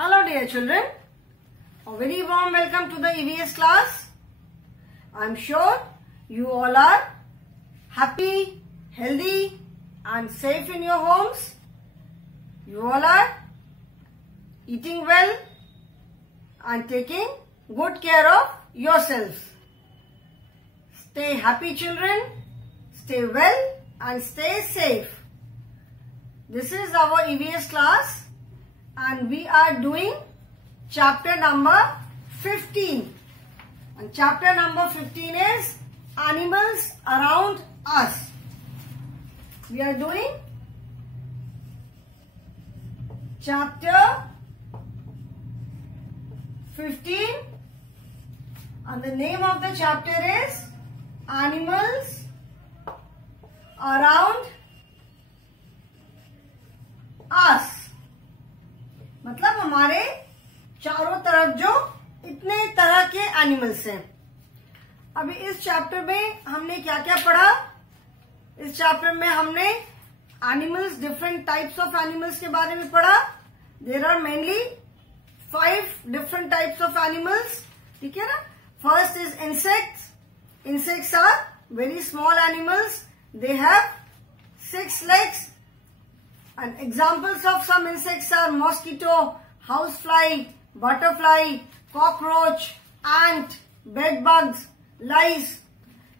Hello dear children, a very warm welcome to the EVS class. I am sure you all are happy, healthy and safe in your homes. You all are eating well and taking good care of yourselves. Stay happy children, stay well and stay safe. This is our EVS class and we are doing chapter number 15. And chapter number 15 is Animals Around Us. We are doing chapter 15 and the name of the chapter is Animals Around Us. मतलब हमारे चारों तरफ जो इतने तरह के animals हैं. अभी इस चैप्टर में हमने क्या क्या पढ़ा? इस चैप्टर में हमने animals, different types of animals के बारे में पढ़ा. There are mainly 5 different types of animals. ठीक है ना. First is insects. Insects are very small animals. They have 6 legs. And examples of some insects are mosquito, housefly, butterfly, cockroach, ant, bedbugs, lice.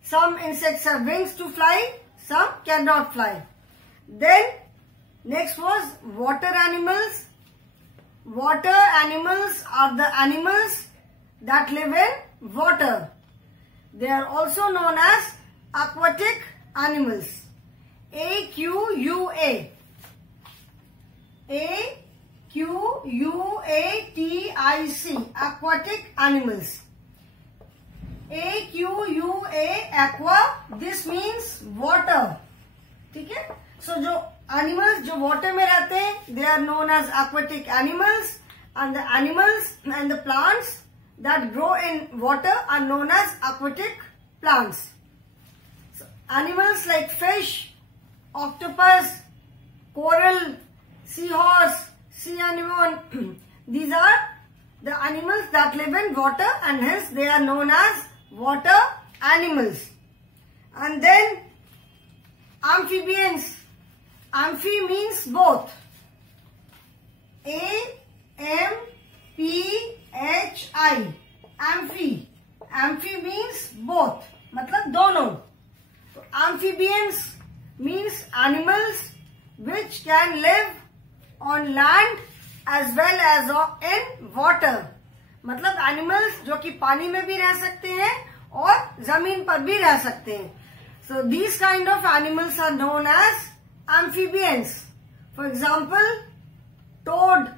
Some insects have wings to fly, some cannot fly. Then next was water animals. Water animals are the animals that live in water. They are also known as aquatic animals. AQUA. AQUATIC, aquatic animals. AQUA, aqua, this means water. ठीक है. So जो animals जो water में रहते हैं, they are known as aquatic animals, and the animals and the plants that grow in water are known as aquatic plants. So, animals like fish, octopus, coral, seahorse, sea anemone, these are the animals that live in water and hence they are known as water animals. And then amphibians. Amphi means both. AMPHI. Amphi. Amphi means both. मतलब दोनों. So, amphibians means animals which can live on land as well as in water. मतलब animals जो कि पानी में भी रह सकते हैं और जमीन पर भी रह सकते हैं. So these kind of animals are known as amphibians. For example, toad,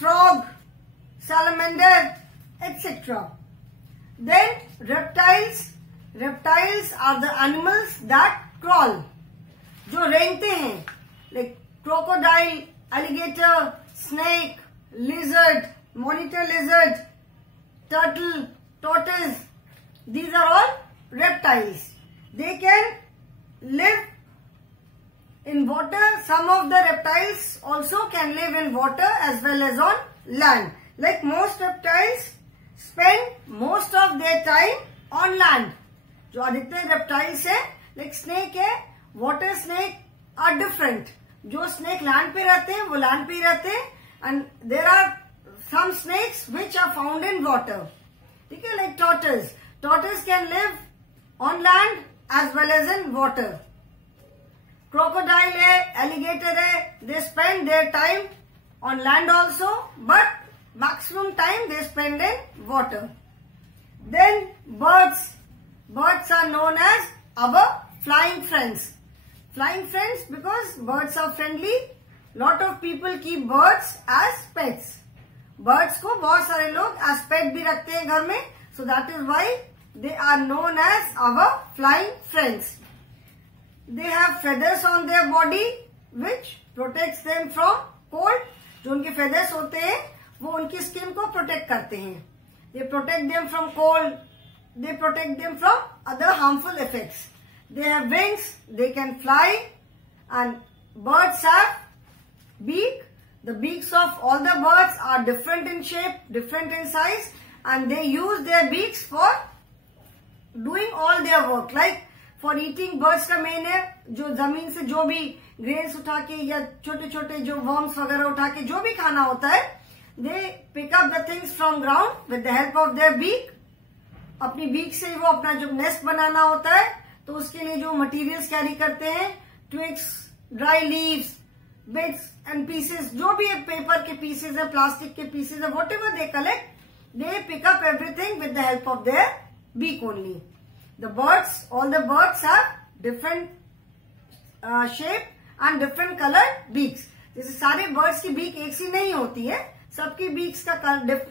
frog, salamander, etc. Then reptiles. Reptiles are the animals that crawl. जो रेंगते हैं, like crocodile, alligator, snake, lizard, monitor lizard, turtle, tortoise. These are all reptiles. They can live in water. Some of the reptiles also can live in water as well as on land. Like most reptiles spend most of their time on land. जो अधिकतर reptiles है, like snake है, water snake are different. जो snake land पे रहते हैं वो land पे ही रहते हैं. And there are some snakes which are found in water. ठीक है. Like tortoise. Tortoise can live on land as well as in water. Crocodile है, एलिगेटर है, they spend their time on land also but maximum time they spend in water. Then birds. Birds are known as our flying friends. Flying friends because birds are friendly. Lot of people keep birds as pets. Birds को बहुत सारे लोग as pet भी रखते हैं घर में. So that is why they are known as our flying friends. They have feathers on their body which protects them from cold. जो उनके feathers होते हैं वो उनकी skin को protect करते हैं. They protect them from cold. They protect them from other harmful effects. They have wings, they can fly, and birds have beak The beaks of all the birds are different in shape, different in size, and they use their beaks for doing all their work. Like for eating, birds का main है जो जमीन से जो भी grains उठा के या छोटे छोटे जो worms वगैरह उठा के जो भी खाना होता है, they pick up the things from ground with the help of their beak. अपनी beak से वो अपना जो nest बनाना होता है, तो उसके लिए जो materials carry करते हैं, twigs, dry leaves, bits and pieces, जो भी पेपर के pieces है, प्लास्टिक के pieces है, whatever they collect, they pick up everything with the help of their beak only. The birds, all the birds have different shape and different colored beaks. जैसे सारे birds की beak एक सी नहीं होती है, सबकी beaks का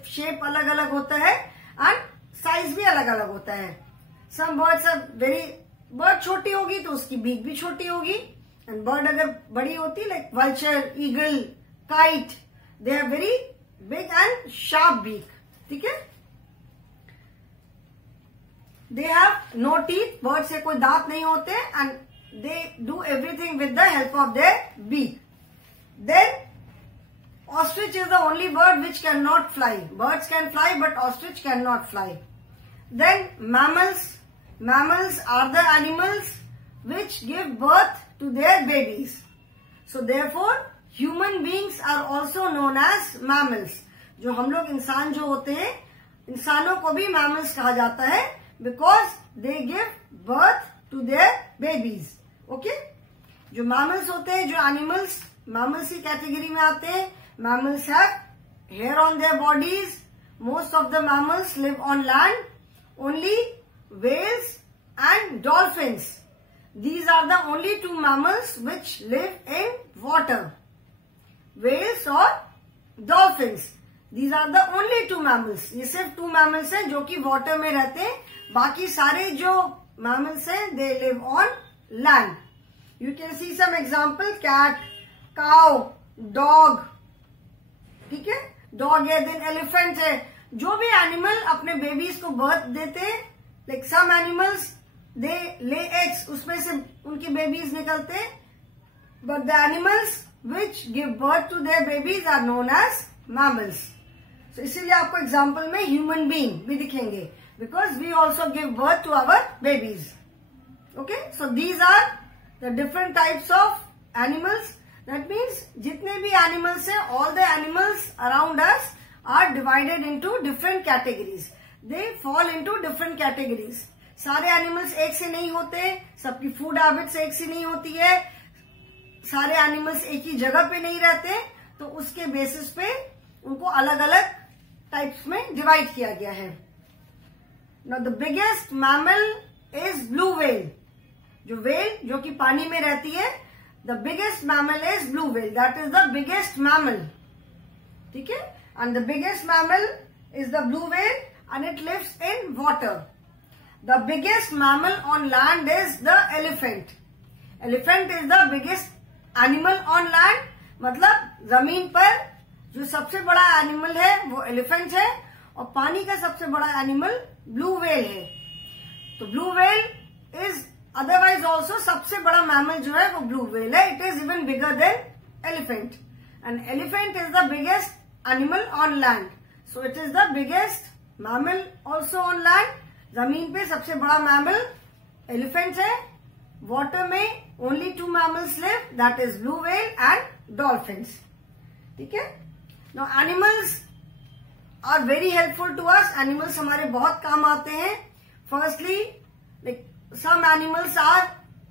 shape अलग अलग होता है and size भी अलग अलग होता है. Some birds are bird छोटी होगी तो उसकी beak भी छोटी होगी, and bird अगर बड़ी होती like vulture, eagle, kite, they have very big and sharp beak. ठीक है? They have no teeth. Birds से कोई दांत नहीं होते and they do everything with the help of their beak. Then ostrich is the only bird which cannot fly. Birds can fly but ostrich cannot fly. Then mammals. Mammals are the animals which give birth to their babies. So therefore human beings are also known as mammals. जो हम लोग इंसान जो होते हैं, इंसानों को भी mammals कहा जाता है because they give birth to their babies. Okay? जो mammals होते हैं, जो animals mammals की कैटेगरी में आते हैं, mammals have hair on their bodies. Most of the mammals live on land. Only whales and dolphins. These are the only two mammals which live in water. Whales or dolphins. These are the only two mammals. ये सिर्फ two mammals हैं जो कि water में रहते हैं. बाकी सारे जो mammals हैं, they live on land. You can see some example: cat, cow, dog. ठीक है? Dog है, then elephant है. जो भी animal अपने babies को birth देते हैं, like some animals they lay eggs, उसमें से उनके babies निकलते हैं. But the animals which give birth to their babies are known as mammals. So इसीलिए आपको example में human being भी दिखेंगे, because we also give birth to our babies. Okay, so these are the different types of animals. That means जितने भी animals हैं, all the animals around us are divided into different categories. They fall into different categories. सारे animals एक से नहीं होते, सबकी food habits एक सी नहीं होती है, सारे animals एक ही जगह पे नहीं रहते, तो उसके basis पे उनको अलग अलग टाइप्स में डिवाइड किया गया है. Now the biggest mammal is blue whale. जो whale जो कि पानी में रहती है, the biggest mammal is blue whale. That is the biggest mammal. ठीक है? And the biggest mammal is the blue whale and it lives in water. The biggest mammal on land is the elephant. Elephant is the biggest animal on land. मतलब जमीन पर जो सबसे बड़ा animal है वो एलिफेंट है, और पानी का सबसे बड़ा एनिमल ब्लू व्हेल है. तो blue whale is otherwise also सबसे बड़ा मैमल जो है वो ब्लू व्हेल है. It is even bigger than elephant, and elephant is the biggest animal on land. So it is the biggest mammal also on land. जमीन पे सबसे बड़ा मैमल एलिफेंट है. वाटर में only two mammals live, that is blue whale and dolphins. ठीक है? Now animals are very helpful to us. Animals हमारे बहुत काम आते हैं. Firstly, like some animals are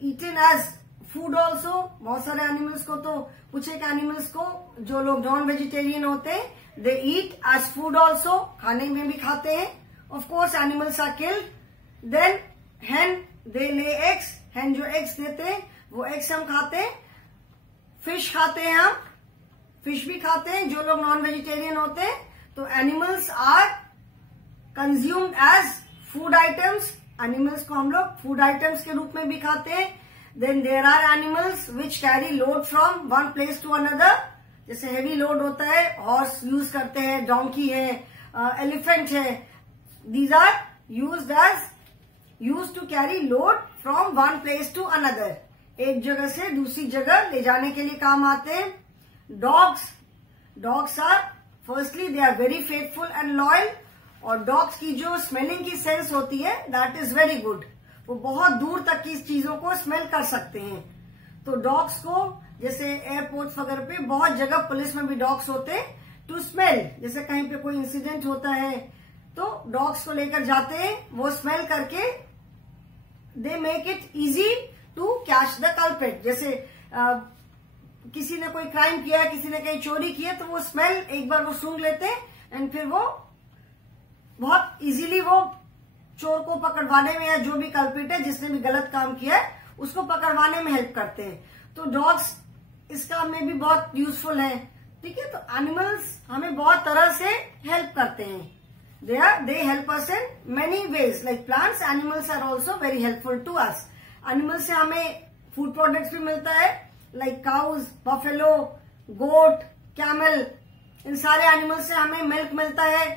eaten as food also. बहुत सारे animals को तो कुछ एक animals को जो लोग नॉन वेजिटेरियन होते हैं, they eat as food also. खाने में भी खाते हैं. Of course, animals are killed. Then hen, they lay eggs. Hen जो eggs देते हैं, वो eggs हम खाते हैं. Fish खाते हैं हम. फिश भी खाते हैं जो लोग नॉन वेजिटेरियन होते हैं. तो animals are consumed as food items. Animals को हम लोग फूड आइटम्स के रूप में भी खाते हैं. Then there are animals which carry load from one place to another. जैसे हेवी लोड होता है, हॉर्स यूज करते हैं, डोंकी है, एलिफेंट है. These are use to carry load from one place to another. एक जगह से दूसरी जगह ले जाने के लिए काम आते हैं. Dogs dogs are firstly they are very faithful and loyal, और डॉग्स की जो स्मेलिंग की सेंस होती है दैट इज वेरी गुड। वो बहुत दूर तक की चीजों को स्मेल कर सकते हैं। तो डॉग्स को जैसे एयरपोर्ट्स वगैरह पे बहुत जगह, पुलिस में भी डॉग्स होते हैं टू स्मेल, जैसे कहीं पे कोई इंसिडेंट होता है तो डॉग्स को लेकर जाते हैं, वो स्मेल करके they make it easy to catch the culprit. जैसे किसी ने कोई क्राइम किया, किसी ने कहीं चोरी किया, तो वो स्मेल एक बार वो सूंघ लेते हैं एंड फिर वो बहुत इजीली वो चोर को पकड़वाने में, या जो भी कल्प्रिट है जिसने भी गलत काम किया है उसको पकड़वाने में हेल्प करते हैं। तो डॉग्स इस काम में भी बहुत यूजफुल है। ठीक है, तो एनिमल्स हमें बहुत तरह से हेल्प करते हैं। They help us in many ways, like plants, animals are also very helpful to us. Animal से हमें फूड प्रोडक्ट्स भी मिलता है, like cows, buffalo, goat, camel, इन सारे एनिमल से हमें मिल्क मिलता है।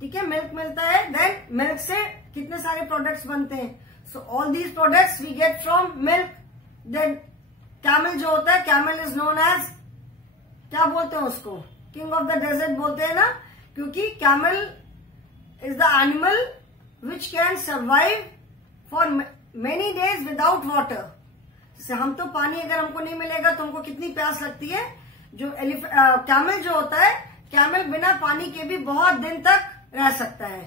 ठीक है, मिल्क मिलता है। देन मिल्क से कितने सारे प्रोडक्ट्स बनते हैं, so all these products we get from milk. Then camel जो होता है, कैमल इज नोन एज, क्या बोलते हैं उसको, किंग ऑफ द डेजर्ट बोलते हैं ना, क्योंकि camel is the animal which can survive for many days without water. जैसे हम तो पानी अगर हमको नहीं मिलेगा तो हमको कितनी प्यास लगती है। जो कैमल जो होता है, कैमल बिना पानी के भी बहुत दिन तक रह सकता है,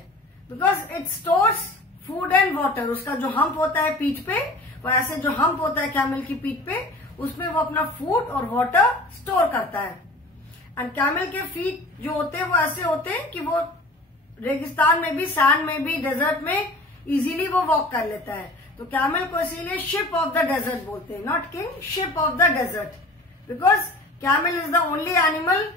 because it stores food and water. उसका जो हम्प होता है पीठ पे, वो ऐसे जो हम्प होता है कैमल की पीठ पे, उसमें वो अपना फूड और वाटर स्टोर करता है। एंड कैमल के फीट जो होते हैं वो ऐसे होते हैं कि वो रेगिस्तान में भी, सैंड में भी, डेजर्ट में इजीली वो वॉक कर लेता है। तो कैमल को इसीलिए शिप ऑफ द डेजर्ट बोलते हैं, not king, ship of the desert, because camel is the only animal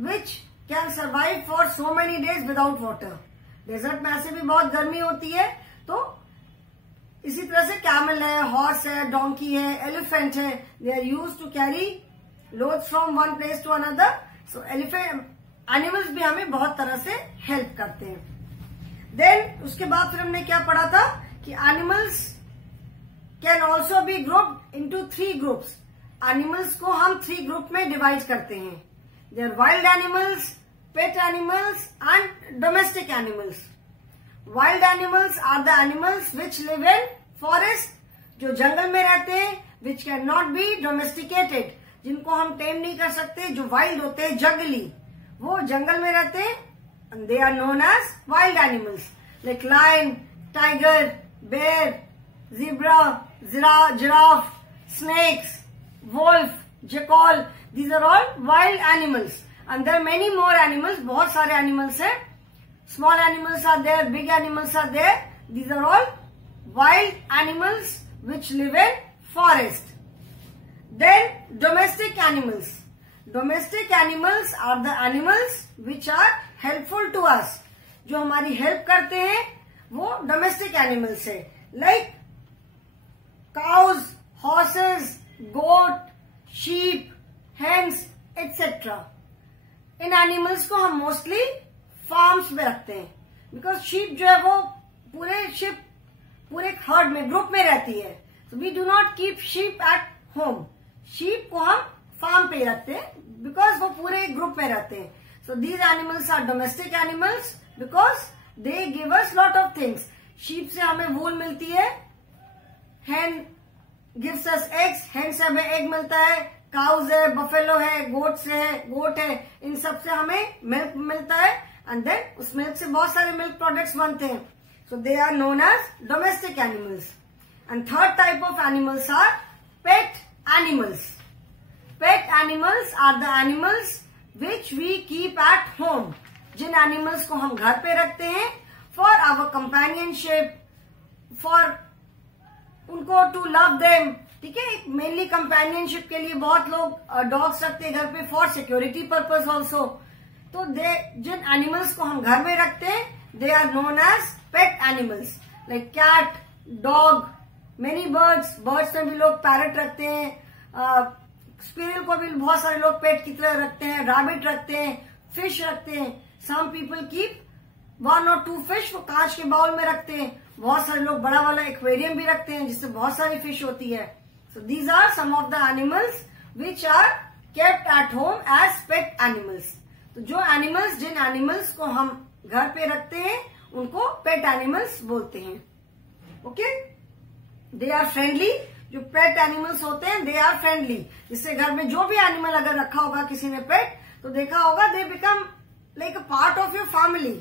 which can survive for so many days without water. Desert में ऐसे भी बहुत गर्मी होती है, तो इसी तरह से कैमल है, हॉर्स है, डोंकी है, एलिफेंट है, they are use to carry loads from one place to another. So elephant animals भी हमें बहुत तरह से हेल्प करते हैं। देन उसके बाद फिर हमने क्या पढ़ा था कि animals can also be grouped into 3 groups. Animals को हम 3 ग्रुप में डिवाइड करते हैं। They are wild animals, pet animals and domestic animals. Wild animals are the animals which live in forest, जो जंगल में रहते हैं, which can not be domesticated, जिनको हम टेम नहीं कर सकते, जो वाइल्ड होते हैं, जंगली, वो जंगल में रहते हैं, and they are known as wild animals like lion, tiger, bear, zebra, giraffe, snakes, wolf, jackal. These are all wild animals, and there are many more animals. बहुत सारे animals हैं. Small animals are there, big animals are there. These are all wild animals which live in forest. Then domestic animals. Domestic animals are the animals which are helpful to us. जो हमारी help करते हैं वो domestic animals है, like cause, horses, गोट, sheep, hence etcetera. इन animals को हम mostly farms में रखते हैं, बिकॉज शीप जो है वो पूरे हर्ड में, ग्रुप में रहती है। So we do not keep sheep at home. Sheep को हम फार्म पे रखते हैं बिकॉज वो पूरे ग्रुप में रहते हैं। So these animals are domestic animals because they give us lot of things. Sheep से हमें वूल मिलती है, hen gives us eggs, hen से हमें एग मिलता है, काउज है, बफेलो है, गोट है, इन सब से हमें मिल्क मिलता है, एंड देन उस मिल्क से बहुत सारे मिल्क प्रोडक्ट्स बनते हैं। So they are known as domestic animals. And third type of animals are pet animals. Pet animals are the animals which we keep at home. जिन animals को हम घर पे रखते हैं for our companionship, for उनको to love them. ठीक है, मेनली कंपेनियनशिप के लिए बहुत लोग डॉग्स रखते हैं घर पे, फॉर सिक्योरिटी पर्पज ऑल्सो। तो जिन एनिमल्स को हम घर में रखते हैं they are known as pet animals, like cat, dog, many birds. Birds में भी लोग पैरट रखते हैं, स्क्विरल को भी बहुत सारे लोग पेट की तरह रखते हैं, रैबिट रखते हैं, फिश रखते हैं। Some people keep 1 or 2 fish, वो कांच के बाउल में रखते हैं। बहुत सारे लोग बड़ा वाला एक्वेरियम भी रखते हैं जिससे बहुत सारी फिश होती है। So these are some of the animals which are kept at home as pet animals. तो जो एनिमल्स, जिन एनिमल्स को हम घर पे रखते हैं उनको पेट एनिमल्स बोलते हैं। Okay, they are friendly. जो पेट एनिमल्स होते हैं दे आर फ्रेंडली। जिससे घर में जो भी एनिमल अगर रखा होगा किसी ने पेट, तो देखा होगा they become like a part of your family.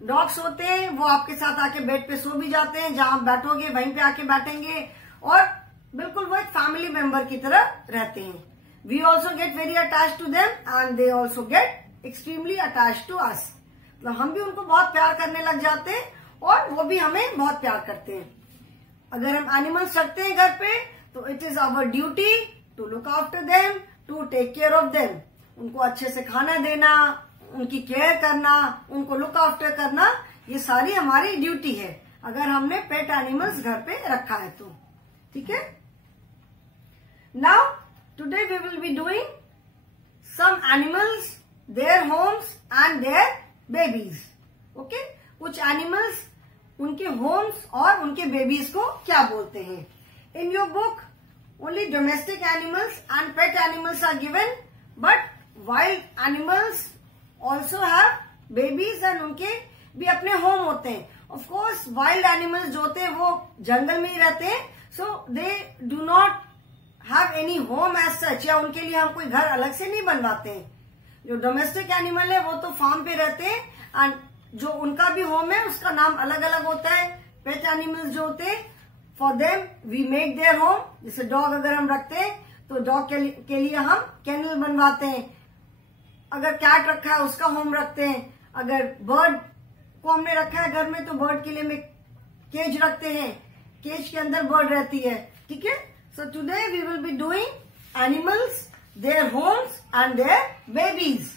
Dogs होते हैं वो आपके साथ आके बेड पे सो भी जाते हैं, जहां आप बैठोगे वहीं पे आके बैठेंगे और बिल्कुल वो एक फैमिली मेंबर की तरह रहते हैं। We also get very attach to them and they also get extremely attach to us. मतलब हम भी उनको बहुत प्यार करने लग जाते हैं और वो भी हमें बहुत प्यार करते हैं। अगर हम एनिमल्स रखते हैं घर पे तो it is our duty to look after them, to take care of them. उनको अच्छे से खाना देना, उनकी केयर करना, उनको लुक आफ्टर करना, ये सारी हमारी ड्यूटी है अगर हमने पेट एनिमल्स घर पे रखा है तो। ठीक है, now today we will be doing some animals, their homes and their babies. Okay, कुछ एनिमल्स, उनके होम्स और उनके बेबीज को क्या बोलते हैं। In your book only domestic animals and pet animals are given, but wild animals also have babies एंड उनके भी अपने होम होते हैं। ऑफ कोर्स वाइल्ड एनिमल्स जो होते हैं वो जंगल में ही रहते हैं, so they do not have any home as such, या उनके लिए हम कोई घर अलग से नहीं बनवाते हैं। जो डोमेस्टिक एनिमल है वो तो फार्म पे रहते हैं एंड जो उनका भी होम है उसका नाम अलग अलग होता है। पेट एनिमल्स जो होते हैं for them we make their home. जैसे डॉग अगर हम रखते हैं तो डॉग के लिए हम केनल बनवाते हैं। अगर कैट रखा है उसका होम रखते हैं। अगर बर्ड को हमने रखा है घर में तो बर्ड के लिए हम केज रखते हैं, केज के अंदर बर्ड रहती है। ठीक है, so today we will be doing animals, their homes and their babies.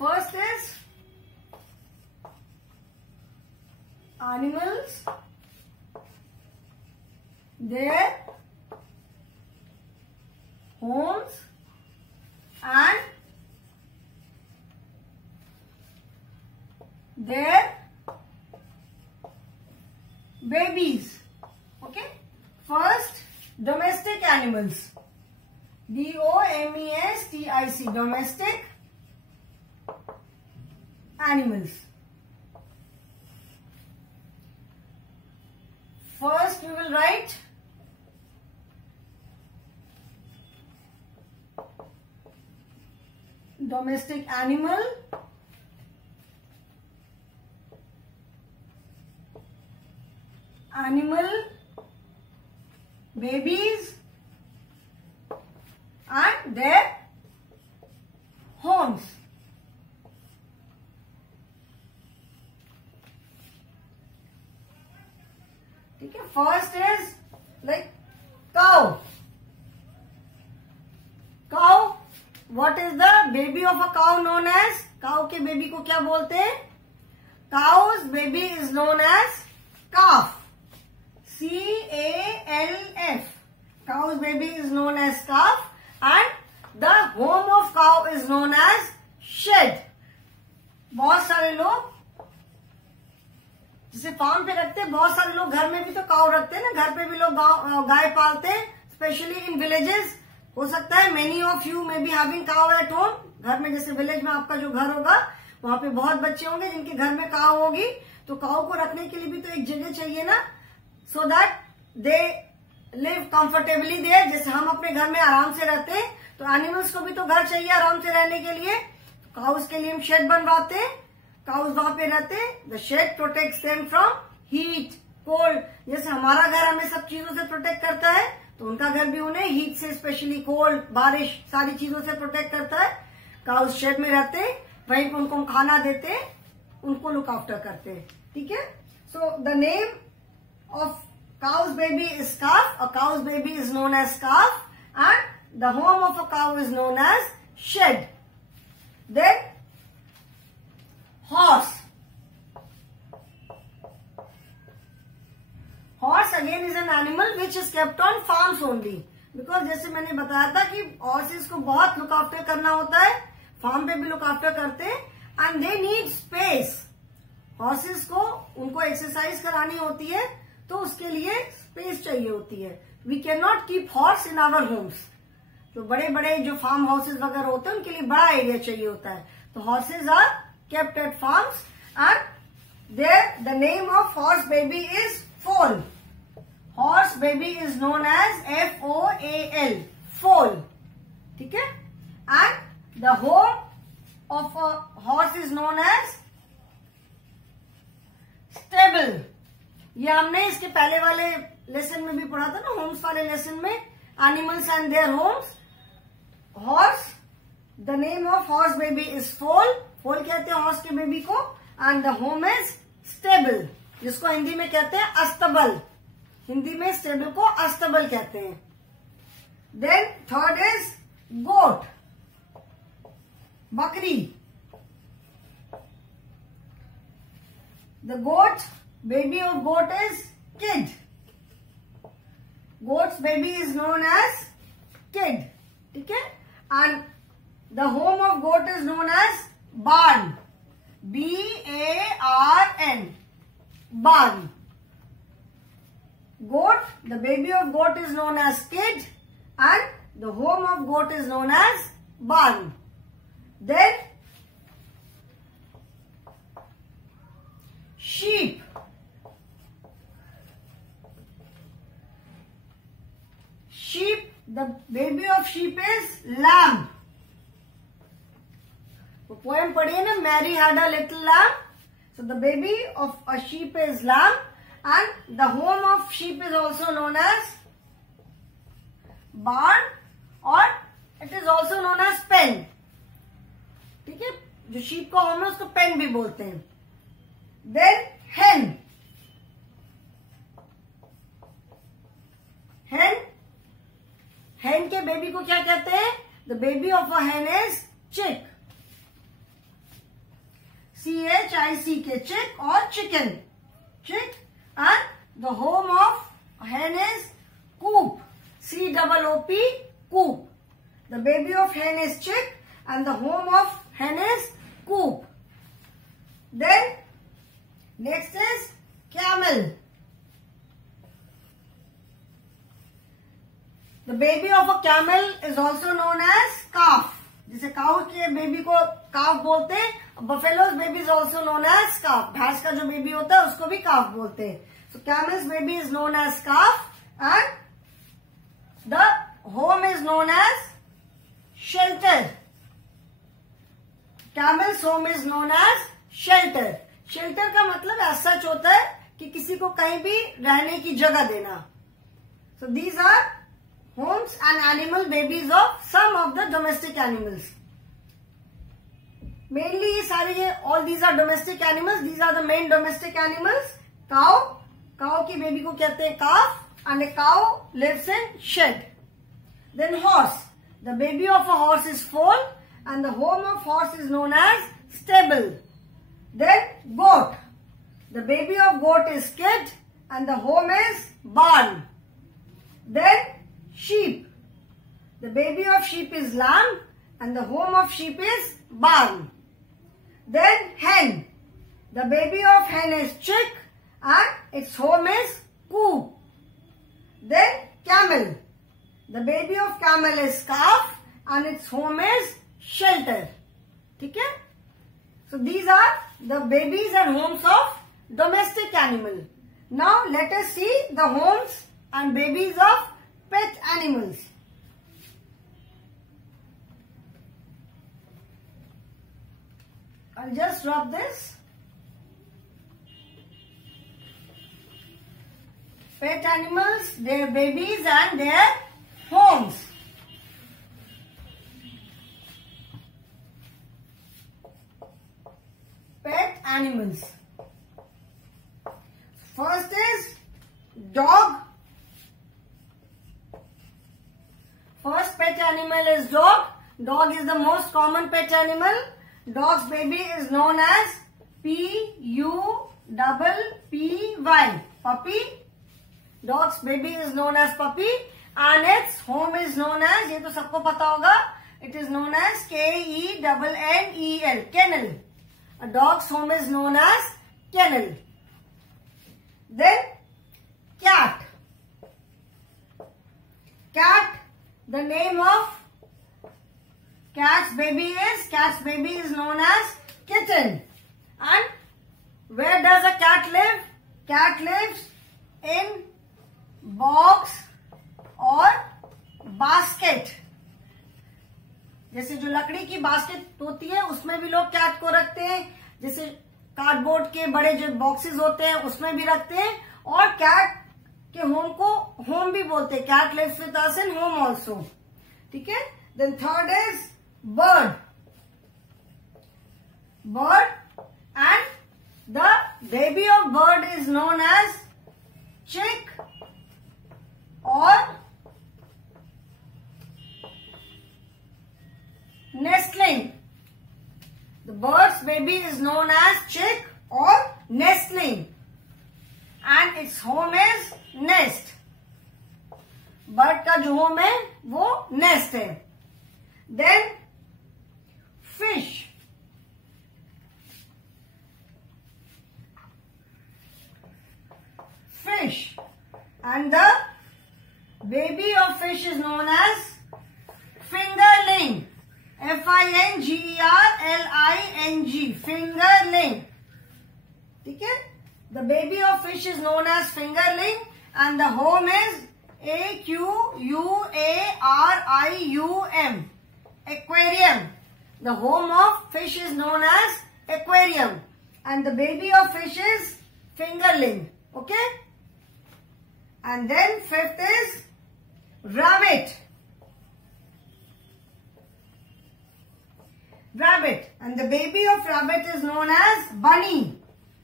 First is animals, their homes and their babies. Okay, first domestic animals, DOMESTIC, domestic animals. First we will write domestic animal, animal babies and their homes. ठीक है, first is like cow. Cow, what is the baby of a cow known as? Cow के baby को क्या बोलते हैं? Cow's baby is known as calf, CALF। Cow's baby is known as calf and the home of cow is known as shed. बहुत सारे लोग जिसे farm पे रखते हैं, बहुत सारे लोग घर में भी तो काऊ रखते हैं ना, घर पे भी लोग गाय पालते हैं, स्पेशली इन विलेजेस। हो सकता है many of you may be having cow at home. घर में जैसे विलेज में आपका जो घर होगा वहां पे बहुत बच्चे होंगे जिनके घर में काऊ होगी, तो काऊ को रखने के लिए भी तो एक जगह चाहिए ना, so that they live comfortably there. जैसे हम अपने घर में आराम से रहते हैं तो एनिमल्स को भी तो घर चाहिए आराम से रहने के लिए। काउस के लिए हम शेड बनवाते हैं, काउस वहां पे रहते हैं। The shed protects them from heat, cold. जैसे हमारा घर हमें सब चीजों से प्रोटेक्ट करता है तो उनका घर भी उन्हें हीट से, स्पेशली कोल्ड, बारिश, सारी चीजों से प्रोटेक्ट करता है। काउस शेड में रहते हैं, वहीं पर उनको हम खाना देते हैं, उनको लुक आफ्टर करते हैं। ठीक है, so the name of cow's baby is calf. A cow's baby is known as calf and the home of a cow is known as shed. Then horse. Horse again is an animal which is kept on farms only, because जैसे मैंने बताया था कि horses को बहुत look after करना होता है, फार्म पे भी लुक आफ्टर करते हैं, and they need space. Horses को उनको एक्सरसाइज करानी होती है तो उसके लिए स्पेस चाहिए होती है. We can not keep horse in our homes. जो बड़े बड़े जो फार्म हाउसेज वगैरह होते हैं उनके लिए बड़ा एरिया चाहिए होता है. तो horses are kept at farms and there the name of horse baby is foal. Horse baby is known as FOAL, foal. ठीक है. And the home of a horse is known as stable. ये हमने इसके पहले वाले lesson में भी पढ़ा था ना, होम्स वाले लेसन में, animals and their homes. Horse, the name of horse baby is फोल. फोल कहते हैं हॉर्स के बेबी को. And the home is stable, जिसको हिंदी में कहते हैं अस्तबल. हिंदी में स्टेबल को अस्तबल कहते हैं. देन थर्ड इज गोट, बकरी. The goat, baby of goat is kid. Goat's baby is known as kid. ठीक है. And the home of goat is known as barn. BARN, barn. Goat, the baby of goat is known as kid and the home of goat is known as barn. Then sheep. Sheep, the baby of sheep is lamb. वो poem पढ़िए ना, Mary had a little lamb. So the baby of a sheep is lamb and the home of sheep is also known as barn or it is also known as pen. ठीक है. जो sheep का home है उसको pen भी बोलते हैं. Then hen. Hen, hen के बेबी को क्या कहते हैं? The baby of a hen is chick. CHICK, chick और chicken. Chick. And the home of hen is coop. COOP, coop. The baby of hen is chick and the home of hen is coop. Then next is camel. The baby of a camel is also known as calf. जिसे काऊ के baby को calf बोलते हैं. Buffalo's baby is also known as calf. भैंस का जो baby होता है उसको भी काफ बोलते हैं. So camel's baby is known as calf and the home is known as shelter. Camel's home is known as shelter. Shelter का मतलब ऐसा होता है कि किसी को कहीं भी रहने की जगह देना. So these are homes and animal babies of some of the domestic animals. Mainly ये सारे all these are domestic animals. These are the main domestic animals. Cow, cow की baby को कहते हैं calf and a cow lives in shed. Then horse, the baby of a horse is foal and the home of horse is known as stable. Then goat, the baby of goat is kid and the home is barn. Then sheep, the baby of sheep is lamb and the home of sheep is barn. Then hen, the baby of hen is chick and its home is coop. Then camel, the baby of camel is calf and its home is shelter. ठीक है. So these are the babies and homes of domestic animal. Now let us see the homes and babies of pet animals. I'll just rub this. Pet animals, their babies and their homes. Pet animals. First is dog. First pet animal is dog. Dog is the most common pet animal. Dog's baby is known as PUPPY. Puppy. Dog's baby is known as puppy and its home is known as, ये तो सबको पता होगा, it is known as KENNEL. Kennel. A dog's home is known as kennel. Then cat. Cat, the name of cat's baby is known as kitten. And where does a cat live? Cat lives in box or basket. जैसे जो लकड़ी की basket होती है उसमें भी लोग cat को रखते हैं, जैसे कार्डबोर्ड के बड़े जो बॉक्सेस होते हैं उसमें भी रखते हैं, और कैट के होम को होम भी बोलते हैं. Cat lives with us in home also. ठीक है. Then third is bird. Bird and the baby of bird is known as chick और nestling. The bird's baby is known as chick or nestling, and its home is nest. Bird का जो home है वो nest है. Then fish. Fish, and the baby of fish is known as fingerling. Fingerling. Fingerling. ठीक है. The baby of fish is known as fingerling and the home is aquarium. Aquarium. The home of fish is known as aquarium and the baby of fish is fingerling. Okay. And then fifth is rabbit. Rabbit, and the baby of rabbit is known as bunny.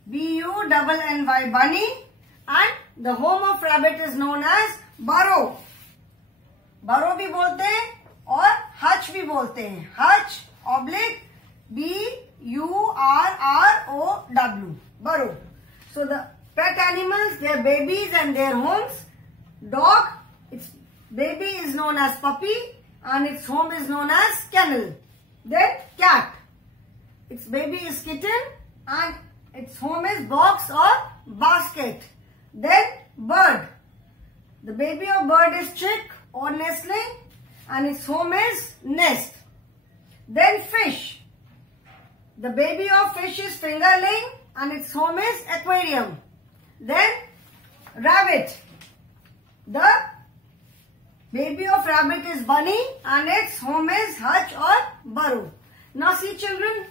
Bunny. Bunny, and the home of rabbit is known as burrow. Burrow भी बोलते हैं और hutch भी बोलते हैं. Hutch oblique burrow. Burrow. So the pet animals, their babies and their homes. Dog, its baby is known as puppy and its home is known as kennel. Then cat, its baby is kitten and its home is box or basket. Then bird, the baby of bird is chick or nestling and its home is nest. Then fish, the baby of fish is fingerling and its home is aquarium. Then rabbit, the baby of rabbit is bunny and its home is hutch or burrow. Now see children,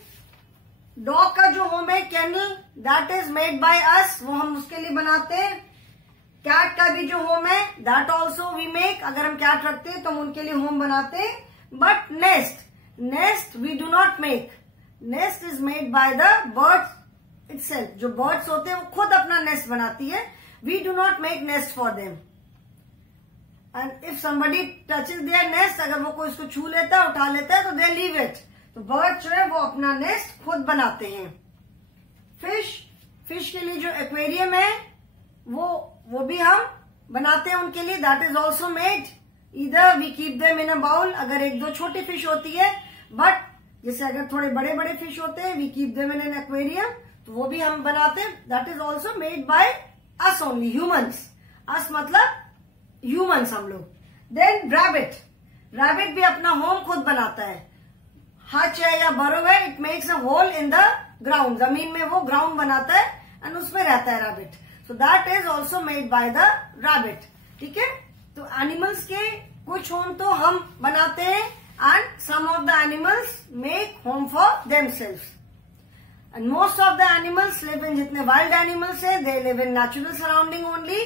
dog का जो home है kennel, that is made by us, वो हम उसके लिए बनाते हैं. cat का भी जो home है that also we make, अगर हम cat रखते हैं तो हम उनके लिए home बनाते हैं. But nest we do not make. Nest is made by the birds itself. जो birds होते हैं वो खुद अपना nest बनाती है. We do not make nest for them. And if somebody touches their nest, अगर वो कोई उसको छू लेता है, उठा लेता है, तो they leave it. तो bird जो है वो अपना nest खुद बनाते हैं. Fish के लिए जो aquarium है, वो भी हम बनाते हैं उनके लिए. That is also made. Either we keep them in a bowl, अगर एक दो छोटी fish होती है, but जैसे अगर थोड़े बड़े बड़े fish होते हैं, we keep them in an aquarium, तो वो भी हम बनाते हैं. That is also made by us only, humans. Us मतलब ह्यूमंस हम लोग. देन रैबिट भी अपना होम खुद बनाता है. हच है या बरो है, it makes a hole in the ground. जमीन में वो ग्राउंड बनाता है एंड उसमें रहता है rabbit. So that is also made by the rabbit. ठीक है. तो एनिमल्स के कुछ होम तो हम बनाते हैं and some of the animals make home for themselves. And most of the animals live in, जितने वाइल्ड एनिमल्स है they live in natural surrounding only.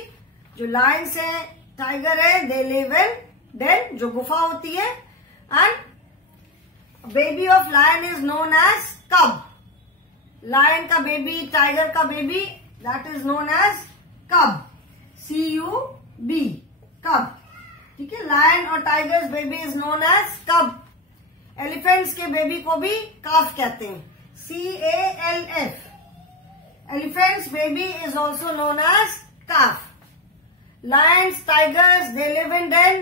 जो लायंस है, टाइगर है, दे लिव इन डेन, जो गुफा होती है. And baby of lion is known as cub. Lion का बेबी, टाइगर का baby, that is known as cub. CUB, cub. ठीक है. लायन और tiger's baby is known as cub. Elephants के बेबी को भी काफ कहते हैं. CALF. Elephant's baby is also known as calf. Lions, tigers, they live in den.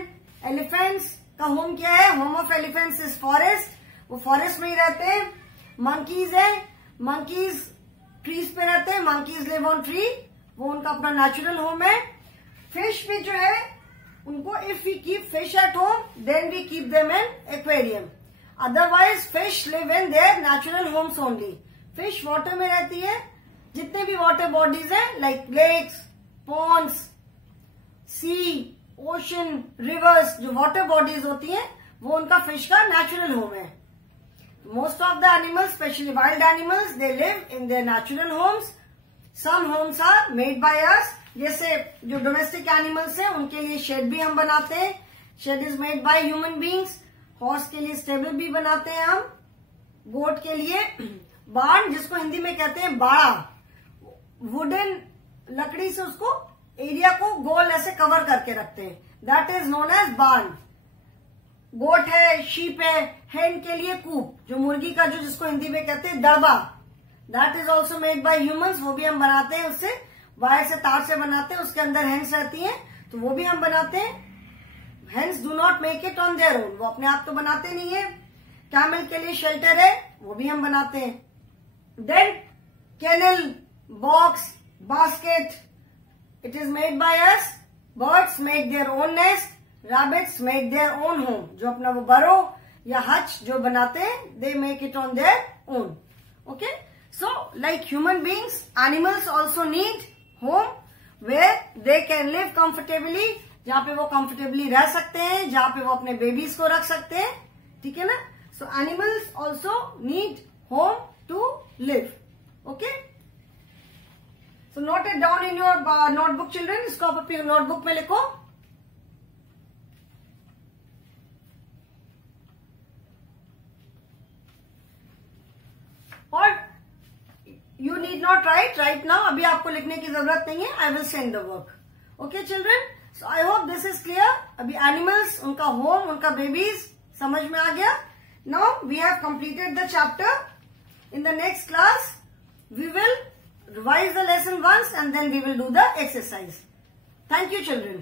Elephants का home क्या है? Home of elephants is forest. वो फॉरेस्ट में ही रहते हैं. मंकीज है, मंकीज ट्रीज पे रहते हैं. मंकीज लिव ऑन ट्री, वो उनका अपना नेचुरल होम है. फिश भी जो है उनको if we keep fish at home then we keep them in aquarium, otherwise fish live in their natural homes only. Fish water में रहती है, जितने भी वाटर बॉडीज हैं like lakes, ponds, sea, ocean, rivers, जो वाटर बॉडीज होती हैं वो उनका फिश का नेचुरल होम है। Most of the animals, specially wild animals, they live in their natural homes. Some homes are made by अस, जैसे जो डोमेस्टिक एनिमल्स हैं उनके लिए शेड भी हम बनाते हैं, shed is made by human beings. Horse के लिए स्टेबल भी बनाते हैं हम। गोट के लिए बार्न, जिसको हिंदी में कहते हैं बाड़ा, वुडन लकड़ी से उसको एरिया को गोल ऐसे कवर करके रखते हैं, दैट इज नोन एज बार्न। गोट है, शीप है। हेन के लिए कूप, जो मुर्गी का जो जिसको हिंदी में कहते हैं Darba, that is also made by humans, वो भी हम बनाते हैं, उससे वायर से तार से बनाते हैं, उसके अंदर हेन्स रहती हैं तो वो भी हम बनाते हैं। Hens do not make it on their own, वो अपने आप तो बनाते नहीं है। कैमल के लिए शेल्टर है, वो भी हम बनाते हैं। Then kennel, box, basket, it is made by us. Birds make their own nest, rabbits make their own home, जो अपना वो बरो या हच जो बनाते हैं, they make it on their own. Okay, so like human beings, animals also need home where they can live comfortably, जहां पे वो कंफर्टेबली रह सकते हैं, जहां पे वो अपने बेबीज को रख सकते हैं। ठीक है ना? So animals also need home to live. Okay, so note it down in your notebook children, इसको आप अपनी नोटबुक में लिखो। और you need not write now, अभी आपको लिखने की जरूरत नहीं है, I will send the work. Okay children, so I hope this is clear. अभी एनिमल्स, उनका होम, उनका बेबीज समझ में आ गया। Now we have completed the chapter. In the next class we will revise the lesson once and then we will do the exercise. Thank you children.